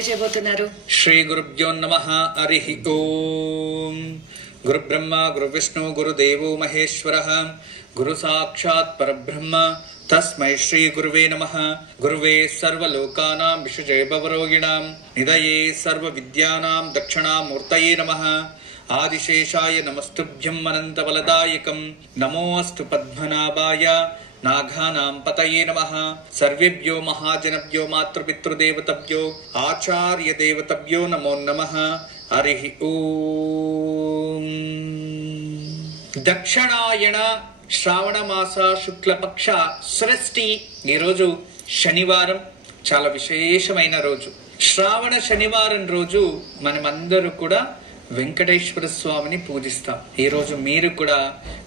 చేయబోతున్నారు. శ్రీ గురుభ్యో నమః. హరి ఓం. గురు బ్రహ్మ గురు విష్ణు గురుదేవో మహేశ్వరః గురు సాక్షాత్ పరబ్రహ్మ తస్మై శ్రీ గురువే నమః. గురువే సర్వలోకానాం విషజయ భవరోగిణాం నిదయే సర్వ విద్యానాం దక్షిణామూర్తయే నమః. ఆదిశేషాయ నమస్తుభ్యం అనంతబలదాయకం నమోऽस्तु పద్మనాభాయ నాఘానాం పతయే నమః. సర్వేభ్యో మహాజనభ్యో మాతృపితృదేవతభ్యో ఆచార్య దేవతభ్యో నమో నమః. హరి ఓం. దక్షిణాయన శ్రావణ మాస శుక్లపక్ష షష్ఠి. ఈరోజు శనివారం, చాలా విశేషమైన రోజు. శ్రావణ శనివారం రోజు మనమందరూ కూడా వెంకటేశ్వర స్వామిని పూజిస్తాం. ఈరోజు మీరు కూడా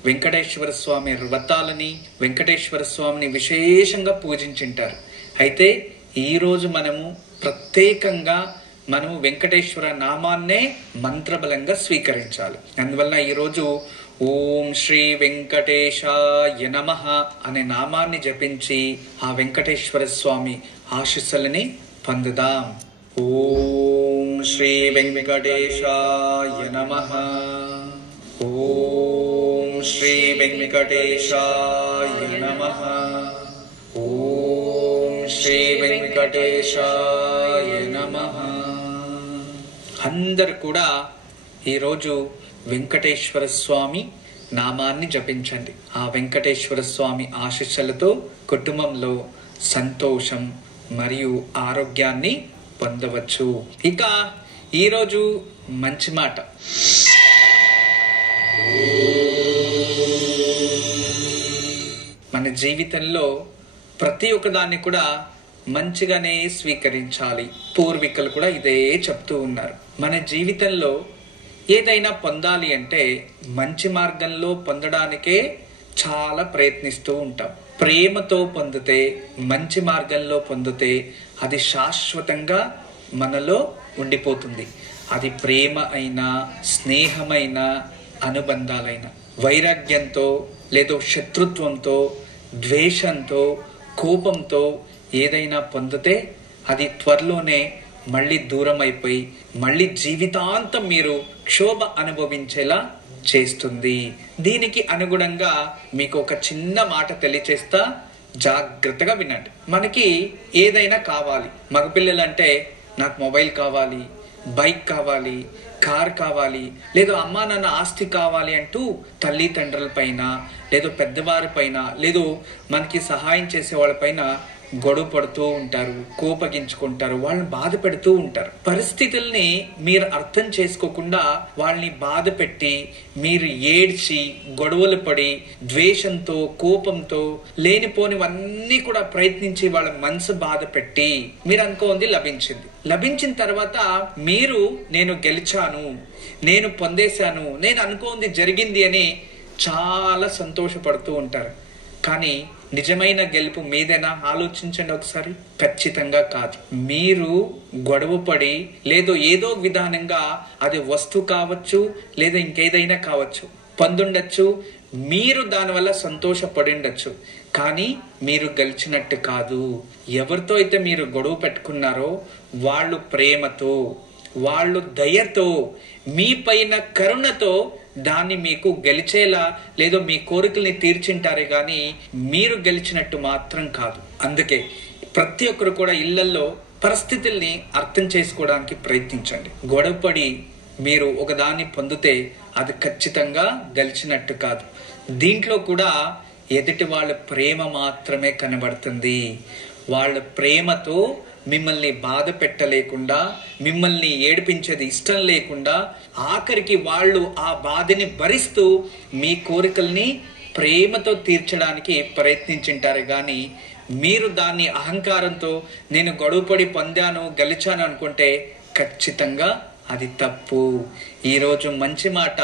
వెంకటేశ్వర స్వామి వ్రతాలని, వెంకటేశ్వర స్వామిని విశేషంగా పూజించుంటారు. అయితే ఈరోజు మనము ప్రత్యేకంగా వెంకటేశ్వర నామాన్నే మంత్రబలంగా స్వీకరించాలి. అందువల్ల ఈరోజు ఓం శ్రీ వెంకటేశాయ నమః అనే నామాన్ని జపించి ఆ వెంకటేశ్వర స్వామి ఆశీస్సులని పొందుదాం. ఓం శ్రీ వెంకటేశాయ నమః. ఓం శ్రీ వెంకటేశాయ నమః. ఓం శ్రీ వెంకటేశాయ నమః. అందరు కూడా ఈరోజు వెంకటేశ్వర స్వామి నామాన్ని జపించండి. ఆ వెంకటేశ్వర స్వామి ఆశీస్సులతో కుటుంబంలో సంతోషం మరియు ఆరోగ్యాన్ని పొందవచ్చు. ఇక ఈరోజు మంచి మాట. మన జీవితంలో ప్రతి ఒక్కదాన్ని కూడా మంచిగానే స్వీకరించాలి. పూర్వీకులు కూడా ఇదే చెప్తూ ఉన్నారు. మన జీవితంలో ఏదైనా పొందాలి అంటే మంచి మార్గంలో పొందడానికే చాలా ప్రయత్నిస్తూ ఉంటాం. ప్రేమతో పొందితే, మంచి మార్గంలో పొందితే అది శాశ్వతంగా మనలో ఉండిపోతుంది. అది ప్రేమ అయినా, స్నేహమైనా, అనుబంధాలైనా. వైరాగ్యంతో లేదా శత్రుత్వంతో, ద్వేషంతో, కోపంతో ఏదైనా పొందితే అది త్వరలోనే మళ్ళీ దూరం అయిపోయి మళ్ళీ జీవితాంతం మీరు క్షోభ అనుభవించేలా చేస్తుంది. దీనికి అనుగుణంగా మీకు ఒక చిన్న మాట తెలియచేస్తా, జాగ్రత్తగా వినండి. మనకి ఏదైనా కావాలి. మగపిల్లలంటే నాకు మొబైల్ కావాలి, బైక్ కావాలి, కార్ కావాలి, లేదా అమ్మా నాన్న ఆస్తి కావాలి అంటూ తల్లిదండ్రుల పైన, లేదా పెద్దవారి పైన, లేదా మనకి సహాయం చేసే వాళ్ళ పైన గొడవ పడుతూ ఉంటారు, కోపగించుకుంటారు, వాళ్ళని బాధ పెడుతూ ఉంటారు. పరిస్థితుల్ని మీరు అర్థం చేసుకోకుండా వాళ్ళని బాధ పెట్టి, మీరు ఏడ్చి గొడవలు పడి ద్వేషంతో, కోపంతో లేనిపోనివన్నీ కూడా ప్రయత్నించి వాళ్ళ మనసు బాధ పెట్టి మీరు అనుకోండి లభించింది. లభించిన తర్వాత మీరు నేను గెలిచాను, నేను పొందేశాను, నేను అనుకోంది జరిగింది అని చాలా సంతోషపడుతూ ఉంటారు. కానీ నిజమైన గెలుపు మీదేనా? ఆలోచించండి ఒకసారి. ఖచ్చితంగా కాదు. మీరు గొడవపడి లేదో ఏదో విధానంగా, అది వస్తువు కావచ్చు లేదా ఇంకేదైనా కావచ్చు, పొందుండొచ్చు. మీరు దానివల్ల సంతోషపడిండొచ్చు, కానీ మీరు గెలిచినట్టు కాదు. ఎవరితో అయితే మీరు గొడవ పెట్టుకున్నారో వాళ్ళు ప్రేమతో, వాళ్ళు దయతో, మీ పైన కరుణతో దాన్ని మీకు గెలిచేలా లేదో మీ కోరికల్ని తీర్చింటారే గాని మీరు గెలిచినట్టు మాత్రం కాదు. అందుకే ప్రతి ఒక్కరు కూడా ఇళ్లలో పరిస్థితుల్ని అర్థం చేసుకోవడానికి ప్రయత్నించండి. గొడవపడి మీరు ఒకదాన్ని పొందితే అది ఖచ్చితంగా గెలిచినట్టు కాదు. దీంట్లో కూడా ఎదుటి వాళ్ళ ప్రేమ మాత్రమే కనబడుతుంది. వాళ్ళ ప్రేమతో మిమ్మల్ని బాధ పెట్టలేకుండా, మిమ్మల్ని ఏడిపించేది ఇష్టం లేకుండా, ఆఖరికి వాళ్ళు ఆ బాధని భరిస్తూ మీ కోరికల్ని ప్రేమతో తీర్చడానికి ప్రయత్నించుంటారు. కానీ మీరు దాన్ని అహంకారంతో నేను గొడవపడి పొందాను, గెలిచాను అనుకుంటే ఖచ్చితంగా అది తప్పు. ఈరోజు మంచి మాట.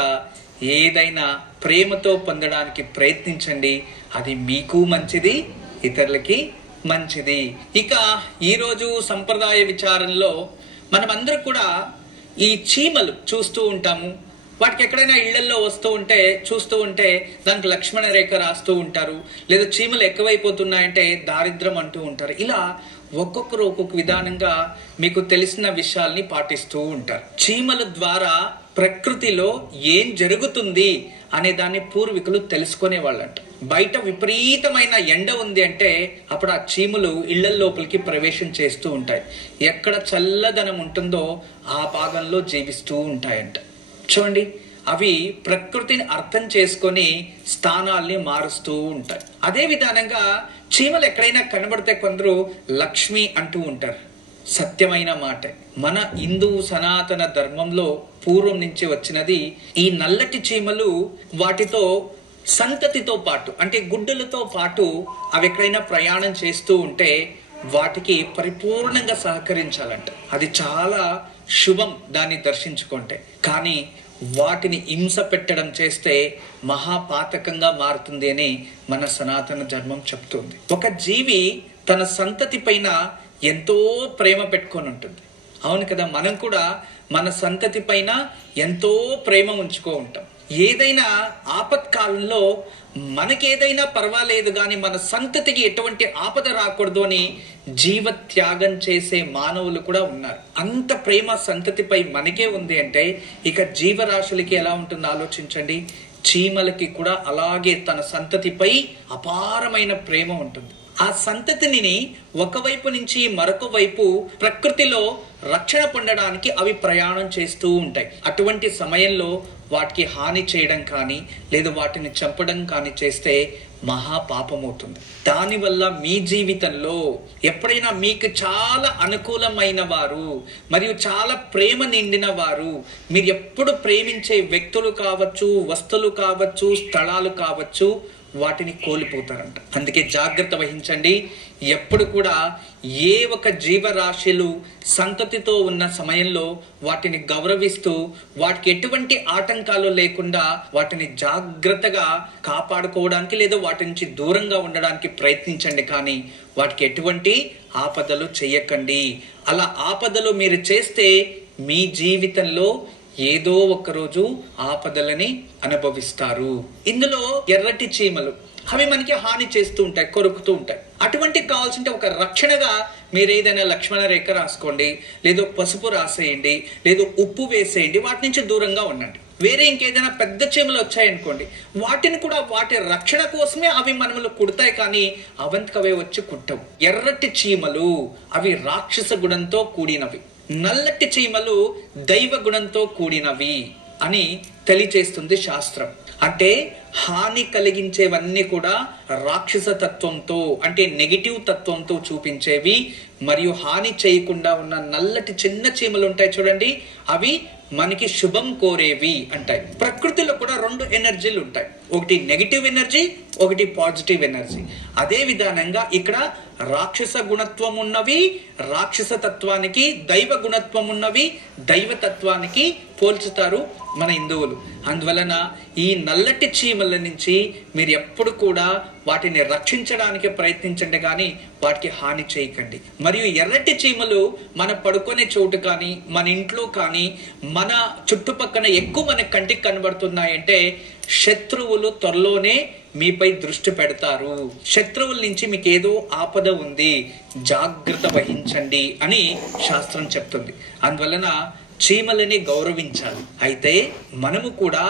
ఏదైనా ప్రేమతో పొందడానికి ప్రయత్నించండి. అది మీకు మంచిది, ఇతరులకి మంచిది. ఇక ఈరోజు సంప్రదాయ విచారంలో మనమందరూ కూడా ఈ చీమలు చూస్తూ ఉంటాము. వాటికి ఎక్కడైనా ఇళ్లలో వస్తూ ఉంటే చూస్తూ ఉంటే దానికి లక్ష్మణ రేఖ రాస్తూ ఉంటారు, లేదా చీమలు ఎక్కువైపోతున్నాయంటే దారిద్రం అంటూ ఉంటారు. ఇలా ఒక్కొక్కరు ఒక్కొక్క విధానంగా మీకు తెలిసిన విషయాల్ని పాటిస్తూ ఉంటారు. చీమల ద్వారా ప్రకృతిలో ఏం జరుగుతుంది అనే దాన్ని పూర్వీకులు తెలుసుకునే వాళ్ళంట. బయట విపరీతమైన ఎండ ఉంది అంటే అప్పుడు ఆ చీమలు ఇళ్ల లోపలికి ప్రవేశం చేస్తూ ఉంటాయి. ఎక్కడ చల్లదనం ఉంటుందో ఆ భాగంలో జీవిస్తూ ఉంటాయంట. చూడండి, అవి ప్రకృతిని అర్థం చేసుకొని స్థానాల్ని మారుస్తూ ఉంటాయి. అదే విధానంగా చీమలు ఎక్కడైనా కనబడితే కొందరు లక్ష్మి అంటూ ఉంటారు. సత్యమైన మాట. మన హిందూ సనాతన ధర్మంలో పూర్వం నుంచి వచ్చినది ఈ నల్లటి చీమలు వాటితో సంతతితో పాటు అంటే గుడ్డలతో పాటు అవి ఎక్కడైనా ప్రయాణం చేస్తూ ఉంటే వాటికి పరిపూర్ణంగా సహకరించాలంట. అది చాలా శుభం దాన్ని దర్శించుకుంటే. కానీ వాటిని హింస పెట్టడం చేస్తే మహాపాతకంగా మారుతుంది అని మన సనాతన ధర్మం చెప్తుంది. ఒక జీవి తన సంతతి పైన ఎంతో ప్రేమ పెట్టుకొని ఉంటుంది. అవును కదా, మనం కూడా మన సంతతి పైన ఎంతో ప్రేమ ఉంచుకో ఉంటాం. ఏదైనా ఆపత్కాలంలో మనకేదైనా పర్వాలేదు కానీ మన సంతతికి ఎటువంటి ఆపద రాకూడదు అని జీవత్యాగం చేసే మానవులు కూడా ఉన్నారు. అంత ప్రేమ సంతతిపై మనకే ఉంది అంటే ఇక జీవరాశులకి ఎలా ఉంటుందో ఆలోచించండి. చీమలకి కూడా అలాగే తన సంతతిపై అపారమైన ప్రేమ ఉంటుంది. ఆ సంతతిని ఒకవైపు నుంచి మరొక వైపు ప్రకృతిలో రక్షణ పొందడానికి అవి ప్రయాణం చేస్తూ ఉంటాయి. అటువంటి సమయంలో వాటికి హాని చేయడం కానీ లేదా వాటిని చంపడం కానీ చేస్తే మహాపాపమవుతుంది. దానివల్ల మీ జీవితంలో ఎప్పుడైనా మీకు చాలా అనుకూలమైన వారు మరియు చాలా ప్రేమ నిండిన వారు, మీరు ఎప్పుడు ప్రేమించే వ్యక్తులు కావచ్చు, వస్తువులు కావచ్చు, స్థలాలు కావచ్చు, వాటిని కోల్పోతారంట. అందుకే జాగ్రత్త వహించండి. ఎప్పుడు కూడా ఏ ఒక జీవరాశులు సంతతితో ఉన్న సమయంలో వాటిని గౌరవిస్తూ వాటికి ఎటువంటి ఆటంకాలు లేకుండా వాటిని జాగ్రత్తగా కాపాడుకోవడానికి లేదా వాటి నుంచి దూరంగా ఉండడానికి ప్రయత్నించండి. కానీ వాటికి ఎటువంటి ఆపదలు చేయకండి. అలా ఆపదలు మీరు చేస్తే మీ జీవితంలో ఏదో ఒక రోజు ఆపదలని అనుభవిస్తారు. ఇందులో ఎర్రటి చీమలు అవి మనకి హాని చేస్తూ ఉంటాయి, కొరుకుతూ ఉంటాయి. అటువంటి కావాల్సింటే ఒక రక్షణగా మీరు ఏదైనా లక్ష్మణ రేఖ రాసుకోండి, లేదో పసుపు రాసేయండి, లేదో ఉప్పు వేసేయండి. వాటి నుంచి దూరంగా ఉండండి. వేరే ఇంకేదైనా పెద్ద చీమలు వచ్చాయనుకోండి, వాటిని కూడా వాటి రక్షణ కోసమే అవి మనములు కుడతాయి, కానీ అవంతకవే వచ్చి కుట్టవు. ఎర్రటి చీమలు అవి రాక్షస గుణంతో కూడినవి, నల్లటి చీమలు దైవ గుణంతో కూడినవి అని తెలియచేస్తుంది శాస్త్రం. అంటే హాని కలిగించేవన్నీ కూడా రాక్షస తత్వంతో అంటే నెగిటివ్ తత్వంతో చూపించేవి. మరియు హాని చేయకుండా ఉన్న నల్లటి చిన్న చీమలు ఉంటాయి చూడండి, అవి మనకి శుభం కోరేవి అంటాయి. ప్రకృతిలో కూడా రెండు ఎనర్జీలు ఉంటాయి, ఒకటి నెగిటివ్ ఎనర్జీ, ఒకటి పాజిటివ్ ఎనర్జీ. అదే విధానంగా ఇక్కడ రాక్షస గుణత్వం ఉన్నవి రాక్షస తత్వానికి, దైవ గుణత్వం ఉన్నవి దైవతత్వానికి పోల్చుతారు మన హిందువులు. అందువలన ఈ నల్లటి చీమల నుంచి మీరు ఎప్పుడు కూడా వాటిని రక్షించడానికి ప్రయత్నించండి, కానీ వాటికి హాని చేయకండి. మరియు ఎర్రటి చీమలు మన పడుకునే చోటు కానీ మన ఇంట్లో కానీ మన చుట్టుపక్కల ఎక్కువ మన కంటికి కనబడుతున్నాయంటే శత్రువులు త్వరలోనే మీపై దృష్టి పెడతారు. శత్రువుల నుంచి మీకు ఏదో ఆపద ఉంది, జాగ్రత్త వహించండి అని శాస్త్రం చెప్తుంది. అందువలన చీమలని గౌరవించాలి. అయితే మనము కూడా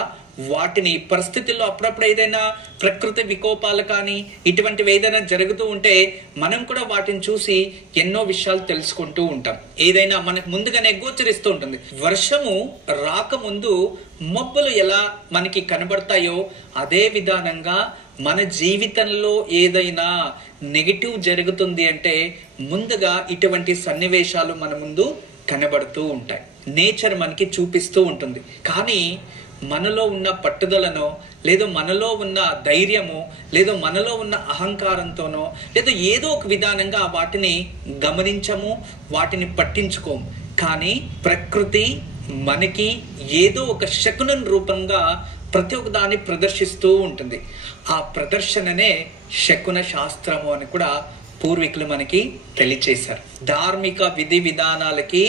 వాటిని పరిస్థితుల్లో అప్పుడప్పుడు ఏదైనా ప్రకృతి వికోపాలు కానీ ఇటువంటివి ఏదైనా జరుగుతూ ఉంటే మనం కూడా వాటిని చూసి ఎన్నో విషయాలు తెలుసుకుంటూ ఉంటాం. ఏదైనా మనకు ముందుగానే గోచరిస్తూ ఉంటుంది. వర్షము రాకముందు మబ్బులు ఎలా మనకి కనబడతాయో అదే విధానంగా మన జీవితంలో ఏదైనా నెగిటివ్ జరుగుతుంది అంటే ముందుగా ఇటువంటి సన్నివేశాలు మన ముందు కనబడుతూ ఉంటాయి. నేచర్ మనకి చూపిస్తూ ఉంటుంది. కానీ మనలో ఉన్న పట్టుదలనో లేదో మనలో ఉన్న ధైర్యమో లేదో మనలో ఉన్న అహంకారంతోనో లేదో ఏదో ఒక విధానంగా వాటిని గమనించము, వాటిని పట్టించుకోము. కానీ ప్రకృతి మనకి ఏదో ఒక శకునం రూపంగా ప్రతి ఒక్క దాన్ని ప్రదర్శిస్తూ ఉంటుంది. ఆ ప్రదర్శననే శకున శాస్త్రము అని కూడా పూర్వీకులు మనకి తెలియచేశారు. ధార్మిక విధి విధానాలకి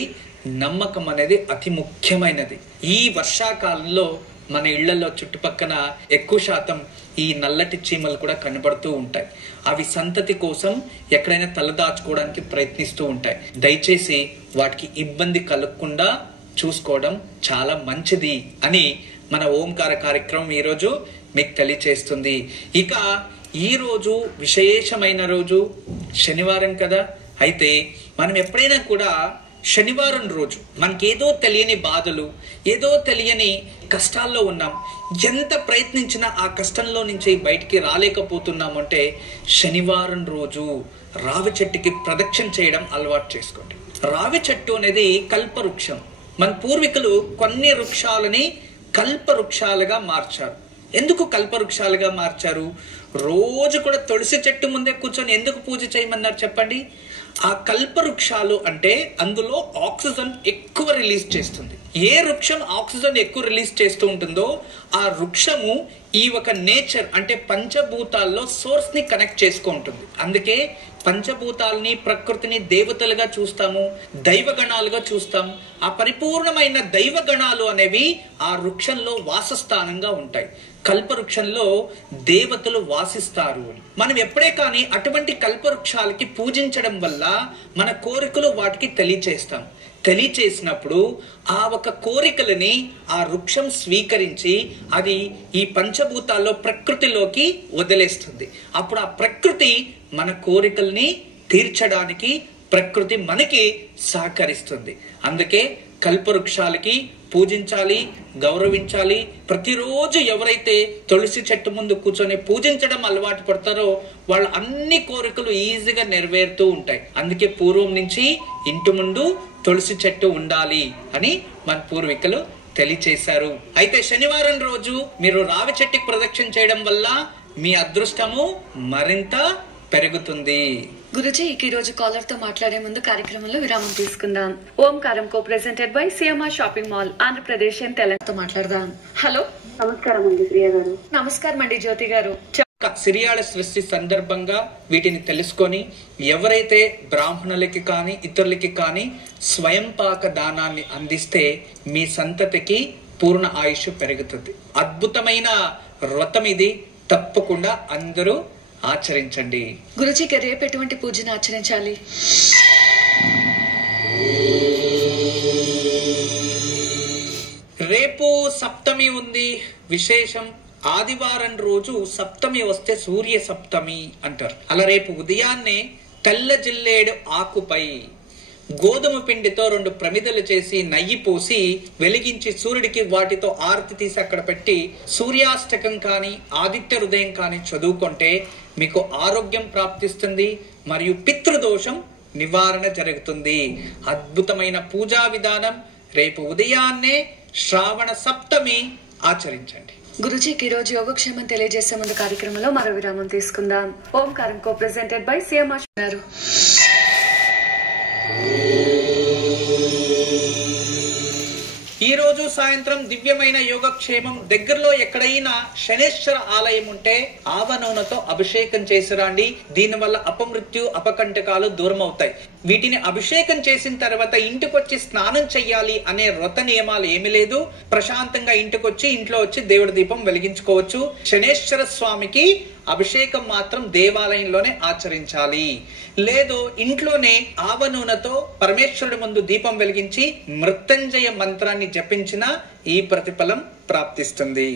నమ్మకం అనేది అతి ముఖ్యమైనది. ఈ వర్షాకాలంలో మన ఇళ్లలో చుట్టుపక్కన ఎక్కువ శాతం ఈ నల్లటి చీమలు కూడా కనబడుతూ ఉంటాయి. అవి సంతతి కోసం ఎక్కడైనా తలదాచుకోవడానికి ప్రయత్నిస్తూ ఉంటాయి. దయచేసి వాటికి ఇబ్బంది కలగకుండా చూసుకోవడం చాలా మంచిది అని మన ఓంకార కార్యక్రమం ఈరోజు మీకు తెలియచేస్తుంది. ఇక ఈరోజు విశేషమైన రోజు శనివారం కదా. అయితే మనం ఎప్పుడైనా కూడా శనివారం రోజు మనకేదో తెలియని బాధలు, ఏదో తెలియని కష్టాల్లో ఉన్నాం, ఎంత ప్రయత్నించినా ఆ కష్టంలో నుంచి బయటికి రాలేకపోతున్నామంటే శనివారం రోజు రావి చెట్టుకి ప్రదక్షిణ చేయడం అలవాటు చేసుకోండి. రావి చెట్టు అనేది కల్పవృక్షం. మన పూర్వీకులు కొన్ని వృక్షాలని కల్పవృక్షాలుగా మార్చారు. ఎందుకు కల్పవృక్షాలుగా మార్చారు? రోజు కూడా తులసి చెట్టు ముందే కూర్చొని ఎందుకు పూజ చేయమన్నారు చెప్పండి? ఆ కల్పవృక్షాలు అంటే అందులో ఆక్సిజన్ ఎక్కువ రిలీజ్ చేస్తుంది. ఏ వృక్షం ఆక్సిజన్ ఎక్కువ రిలీజ్ చేస్తూ ఉంటుందో ఆ వృక్షము ఈ ఒక నేచర్ అంటే పంచభూతాల్లో సోర్స్ ని కనెక్ట్ చేసుకుంటుంది. అందుకే పంచభూతాలని, ప్రకృతిని దేవతలుగా చూస్తాము, దైవగణాలుగా చూస్తాం. ఆ పరిపూర్ణమైన దైవగణాలు అనేవి ఆ వృక్షంలో వాసస్థానంగా ఉంటాయి. కల్పవృక్షంలో దేవతలు వాసిస్తారు. మనం ఎప్పుడే కానీ అటువంటి కల్పవృక్షాలకి పూజించడం వల్ల మన కోరికలు వాటికి తెలియచేసినప్పుడు ఆ ఒక కోరికలని ఆ వృక్షం స్వీకరించి అది ఈ పంచభూతాల్లో ప్రకృతిలోకి వదిలేస్తుంది. అప్పుడు ఆ ప్రకృతి మన కోరికల్ని తీర్చడానికి ప్రకృతి మనకి సహకరిస్తుంది. అందుకే కల్పవృక్షాలకి పూజించాలి, గౌరవించాలి. ప్రతిరోజు ఎవరైతే తులసి చెట్టు ముందు కూర్చొని పూజించడం అలవాటు పడతారో వాళ్ళ అన్ని కోరికలు ఈజీగా నెరవేరుతూ ఉంటాయి. అందుకే పూర్వం నుంచి ఇంటి ముందు తులసి చెట్టు ఉండాలి అని మన పూర్వీకులు తెలియచేశారు. అయితే శనివారం రోజు మీరు రావి చెట్టుకి ప్రదక్షిణ చేయడం వల్ల మీ అదృష్టము మరింత పెరుగుతుంది. గురుజీ, ఈ రోజు కాలర్ తో మాట్లాడే ముందు కార్యక్రమంలో విరామం తీసుకుందాం. ఓంకారం కో presented by CMR shopping mall Andhra Pradesh and తెలంగాణతో మాట్లాడదాం. హలో, నమస్కారం అండి ప్రియ గారు. నమస్కారం అండి జ్యోతి గారు. సిరియాళ సృష్టి సందర్భంగా వీటిని తెలుసుకొని ఎవరైతే బ్రాహ్మణులకి కానీ ఇతరులకి కానీ స్వయం పాక దానాన్ని అందిస్తే మీ సంతతికి పూర్ణ ఆయుష్ పెరుగుతుంది. అద్భుతమైన వ్రతం ఇది, తప్పకుండా అందరూ ఆచరించండి. గురుజీకి రేపు ఎటువంటి పూజను ఆచరించాలి? రేపు సప్తమి ఉంది, విశేషం. ఆదివారం రోజు సప్తమి వస్తే సూర్య సప్తమి అంటారు. అలా రేపు ఉదయాన్నే తెల్ల జిల్లేడు ఆకుపై గోధుమ పిండితో 2 ప్రమిదలు చేసి నెయ్యి పోసి వెలిగించి సూర్యుడికి వాటితో ఆరతి తీసి అక్కడ పెట్టి సూర్యాష్టకం కానీ ఆదిత్య హృదయం కానీ చదువుకుంటే మీకు ఆరోగ్యం ప్రాప్తిస్తుంది మరియు పితృదోషం నివారణ జరుగుతుంది. అద్భుతమైన పూజా విధానం. రేపు ఉదయాన్నే శ్రావణ సప్తమి ఆచరించండి. గురుజీకి రోజు యోగక్షేమం తెలియజేసే ముందు కార్యక్రమంలో మరో విరామం తీసుకుందాం. ఓంకారం కో ప్రెజెంటెడ్ బై సిఎంఆర్. ఈ రోజు సాయంత్రం దివ్యమైన యోగక్షేమం. దగ్గరలో ఎక్కడైనా శనేశ్వర ఆలయం ఉంటే ఆవ నూనెతో అభిషేకం చేసిరండి. దీనివల్ల అపమృత్యు, అపకంటకాలు దూరం అవుతాయి. వీటిని అభిషేకం చేసిన తర్వాత ఇంటికొచ్చి స్నానం చెయ్యాలి అనే వ్రత నియమాలు ఏమీ లేదు. ప్రశాంతంగా ఇంటికొచ్చి ఇంట్లో వచ్చి దేవుడి దీపం వెలిగించుకోవచ్చు. శనేశ్వర స్వామికి అభిషేకం మాత్రం దేవాలయంలోనే ఆచరించాలి. లేదు ఇంట్లోనే ఆవ నూనెతో పరమేశ్వరుడి ముందు దీపం వెలిగించి మృత్యుంజయ మంత్రాన్ని జపించిన ఈ ప్రతిఫలం ప్రాప్తిస్తుంది.